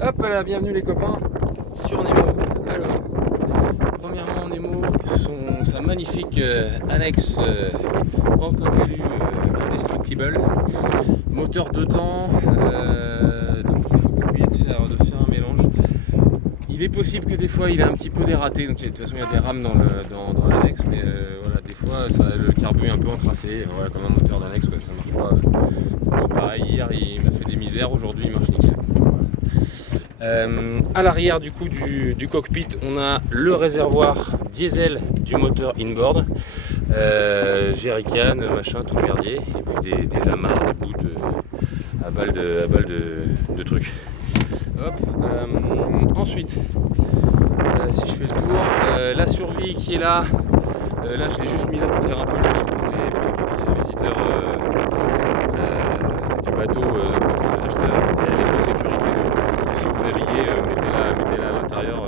Hop là, bienvenue les copains sur Nemo. Alors, premièrement Nemo, sa magnifique annexe en coquelu indestructible, moteur 2 temps, donc il faut pas oublier de faire un mélange. Il est possible que des fois il a un petit peu dératé, donc de toute façon il y a des rames dans l'annexe, mais voilà, des fois le carbu est un peu encrassé, voilà, comme un moteur d'annexe, ça marche pas. Pareil, hier il m'a fait des misères, aujourd'hui il marche nickel. À l'arrière du coup du cockpit, on a le réservoir diesel du moteur inboard, jerrycan, machin, tout le merdier, et puis des amarres, des bouts à balles de trucs. Hop, ensuite, si je fais le tour, la survie qui est là, là je l'ai juste mis là pour faire un peu joli pour les potentiels visiteurs du bateau, potentiels acheteurs. Elle est peu sécurisée de ouf. Si vous naviguez, mettez-la à l'intérieur,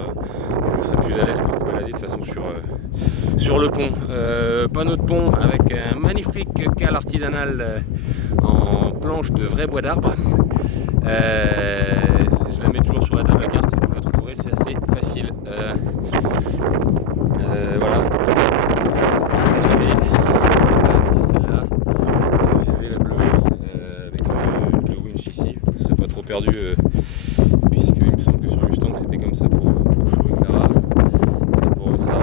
vous serez plus à l'aise pour vous balader de toute façon sur le pont. Panneau de pont avec un magnifique cale artisanal en planche de vrai bois d'arbre. Je la mets toujours sur la table à carte, vous la trouverez, c'est assez facile. Voilà. C'est celle-là. J'avais la bleue avec le winch ici. Vous ne serez pas trop perdu puisqu'il me semble que sur Mustang c'était comme ça pour Flo et Clara. Pour ça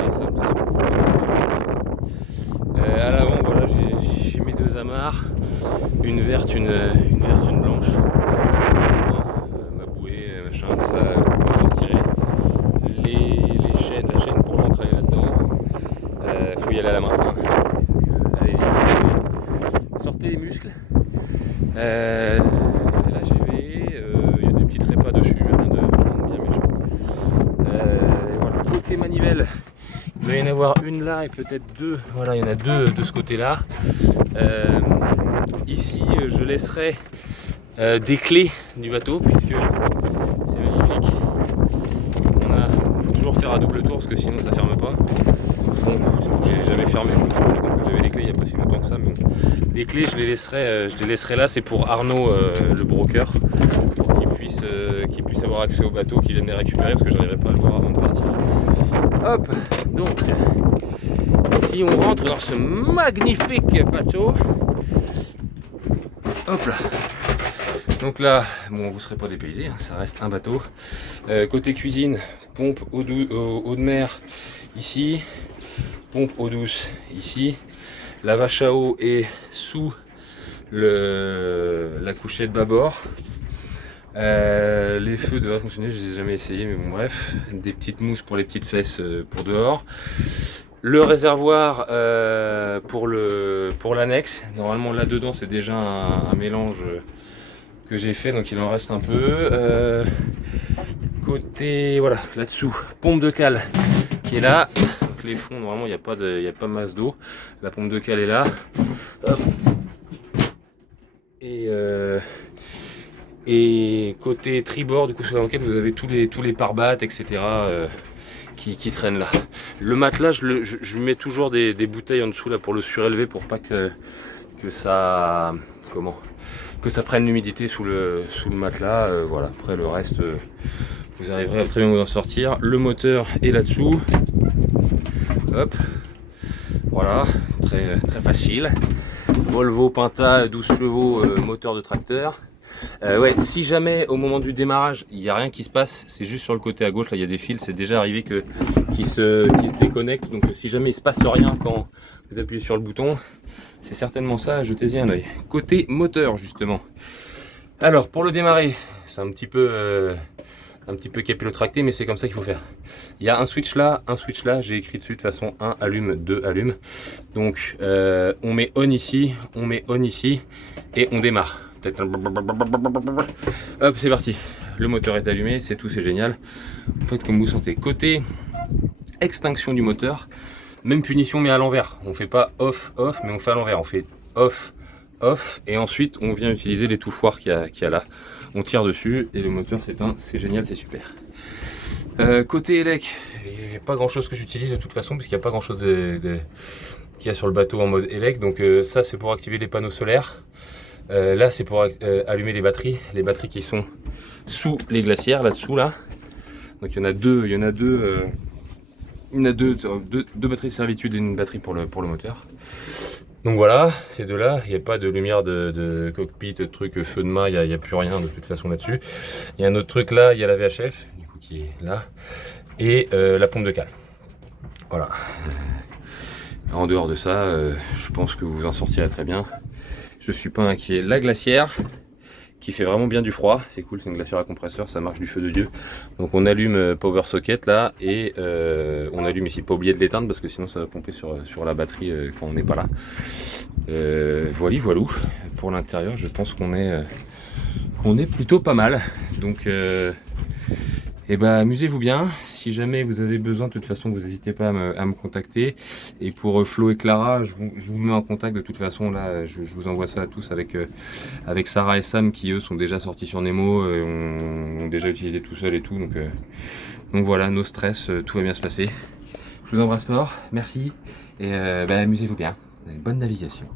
à l'avant, voilà, j'ai mes deux amarres, une verte, une blanche. Ma bouée, machin, ça on va tirer. Les chaînes, la chaîne pour l'encre elle est là-dedans. Faut y aller à la main. Donc, allez-y, sortez les muscles. La GV, il y a des petits trépas dessus, rien de bien méchant. Voilà, côté manivelle, il doit y en avoir une là et peut-être deux. Voilà, il y en a deux de ce côté-là. Ici, je laisserai des clés du bateau puisque c'est magnifique. Il faut toujours faire à double tour parce que sinon ça ferme pas. Bon, j'ai jamais fermé, je me suis rendu compte que j'avais les clés il n'y a pas si longtemps que ça, mais bon. Les clés je les laisserai là, c'est pour Arnaud le broker, pour qu'il puisse avoir accès au bateau, qu'il vienne les récupérer parce que j'arriverai pas à le voir avant de partir. Hop, donc si on rentre dans ce magnifique bateau, hop là. Donc là, bon, vous ne serez pas dépaysé, hein, ça reste un bateau. Côté cuisine, pompe eau de mer ici, pompe eau douce ici. La vache à eau est sous la couchette bâbord. Les feux devraient fonctionner, je les ai jamais essayés, mais bon bref. Des petites mousses pour les petites fesses pour dehors. Le réservoir pour l'annexe. Normalement là dedans c'est déjà un mélange que j'ai fait, donc il en reste un peu. Côté, voilà, là-dessous, pompe de cale qui est là. Donc les fonds, normalement il n'y a pas masse d'eau. La pompe de cale est là. Hop. Et côté tribord, du coup sur la banquette, vous avez tous les pare-battes, etc. Qui traînent là. Le matelas, je mets toujours des bouteilles en dessous là pour le surélever pour pas que ça prenne l'humidité sous le matelas. Voilà. Après le reste, vous arriverez à très bien vous en sortir. Le moteur est là-dessous. Hop. Voilà, très, très facile. Volvo Pinta 12 chevaux, moteur de tracteur. Ouais, si jamais au moment du démarrage il n'y a rien qui se passe, c'est juste sur le côté à gauche, là il y a des fils, c'est déjà arrivé qui se déconnectent. Donc si jamais il se passe rien quand vous appuyez sur le bouton, c'est certainement ça, jetez-y un oeil. Côté moteur justement, alors pour le démarrer, c'est un petit peu capillotracté, mais c'est comme ça qu'il faut faire. Il y a un switch là, j'ai écrit dessus de façon 1 allume, 2 allume. Donc on met on ici et on démarre. Hop, c'est parti. Le moteur est allumé, c'est tout, c'est génial. Faites comme vous sentez. Côté extinction du moteur, même punition mais à l'envers. On fait pas off off, mais on fait à l'envers. On fait off off et ensuite on vient utiliser les touchoirs qu'il y a là. On tire dessus et le moteur s'éteint. C'est génial, c'est super. Côté élec, il n'y a pas grand chose que j'utilise de toute façon parce qu'il n'y a pas grand chose qu'il y a sur le bateau en mode élec. Donc ça c'est pour activer les panneaux solaires. Là c'est pour allumer les batteries qui sont sous les glacières là-dessous là. Donc il y en a deux, deux batteries de servitude et une batterie pour le moteur. Donc voilà, ces deux-là, il n'y a pas de lumière de cockpit, de truc, feu de main, il n'y a plus rien de toute façon là-dessus. Il y a un autre truc là, il y a la VHF, du coup qui est là, et la pompe de cale. Voilà. En dehors de ça, je pense que vous en sortirez très bien. Je suis pas inquiet. La glacière, qui fait vraiment bien du froid, c'est cool, c'est une glacière à compresseur, ça marche du feu de Dieu. Donc on allume Power Socket là, et on allume ici, pas oublier de l'éteindre parce que sinon ça va pomper sur la batterie quand on n'est pas là. Voilà, voilou. Pour l'intérieur, je pense qu'on est plutôt pas mal. Donc amusez-vous bien. Si jamais vous avez besoin, de toute façon, vous n'hésitez pas à me contacter. Et pour Flo et Clara, je vous mets en contact de toute façon. Là, je vous envoie ça à tous avec Sarah et Sam qui eux sont déjà sortis sur Nemo, ont déjà utilisé tout seul et tout. Donc voilà, no stress, tout va bien se passer. Je vous embrasse fort, merci et amusez-vous bien. Bonne navigation.